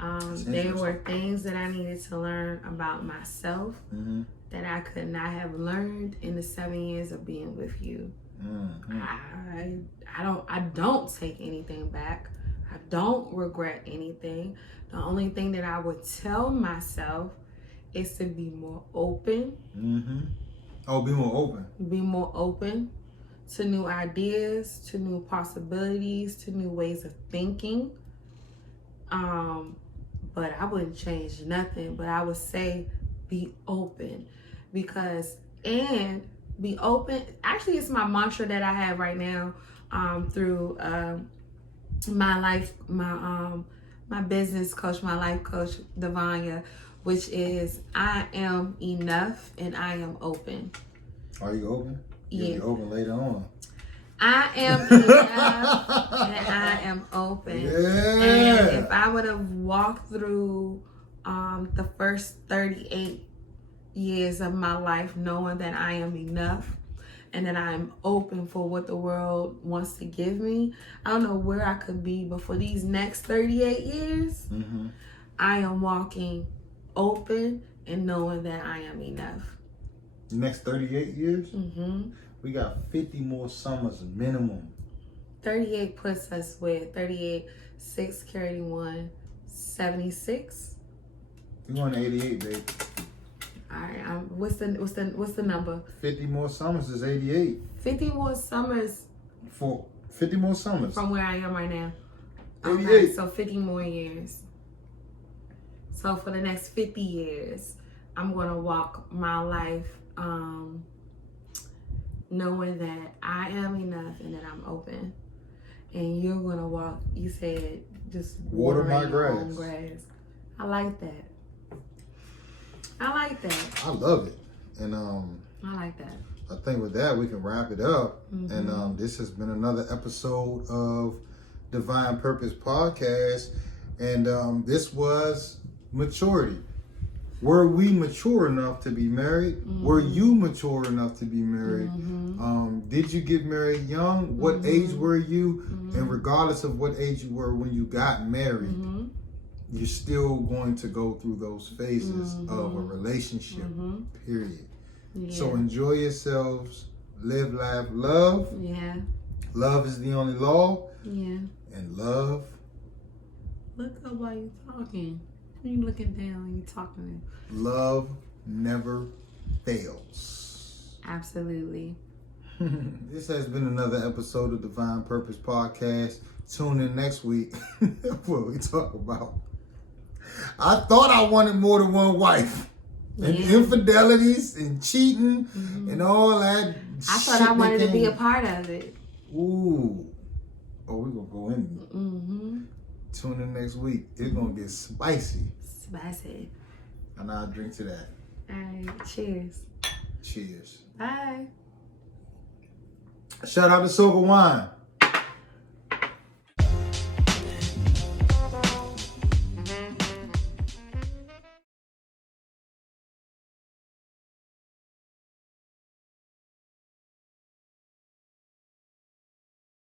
That's There were things that I needed to learn about myself that I could not have learned in the 7 years of being with you. I don't take anything back. I don't regret anything. The only thing that I would tell myself is to be more open. Oh, be more open. Be more open to new ideas, to new possibilities, to new ways of thinking. But I wouldn't change nothing. But I would say be open, and be open. Actually, it's my mantra that I have right now through my life, my business coach, my life coach, Devanya, which is I am enough and I am open. Are you open? Yeah. You'll be open later on. I am enough and I am open. Yeah. And if I would have walked through the first 38 years of my life knowing that I am enough and that I am open for what the world wants to give me, I don't know where I could be, but for these next 38 years, I am walking open and knowing that I am enough. The next 38 years? We got 50 more summers minimum. 38 puts us with 38, 6 carry 1, 76. We on 88, baby. All right, what's the number? 50 more summers is 88. 50 more summers. For 50 more summers. From where I am right now. 88. Okay, so 50 more years. So for the next 50 years, I'm gonna walk my life knowing that I am enough and that I'm open. And you're gonna walk, you said, just water my your own grass. grass. I like that. I love it. And I like that. I think with that we can wrap it up. And this has been another episode of Divine Purpose Podcast. And this was maturity. Were we mature enough to be married? Were you mature enough to be married? Did you get married young? What age were you? And regardless of what age you were when you got married, you're still going to go through those phases of a relationship, period. Yeah. So enjoy yourselves, live, laugh, love. Yeah. Love is the only law. Yeah. And love. Look up while you're talking. You looking down, you talking. Love never fails. Absolutely. This has been another episode of Divine Purpose Podcast. Tune in next week where we talk about I thought I wanted more than one wife. And infidelities and cheating and all that. I thought I wanted to be a part of it. Ooh. Oh, we're going to go in. Tune in next week. It's going to get spicy. Spicy. And I'll drink to that. All right. Cheers. Cheers. Bye. Shout out to Soca Wine.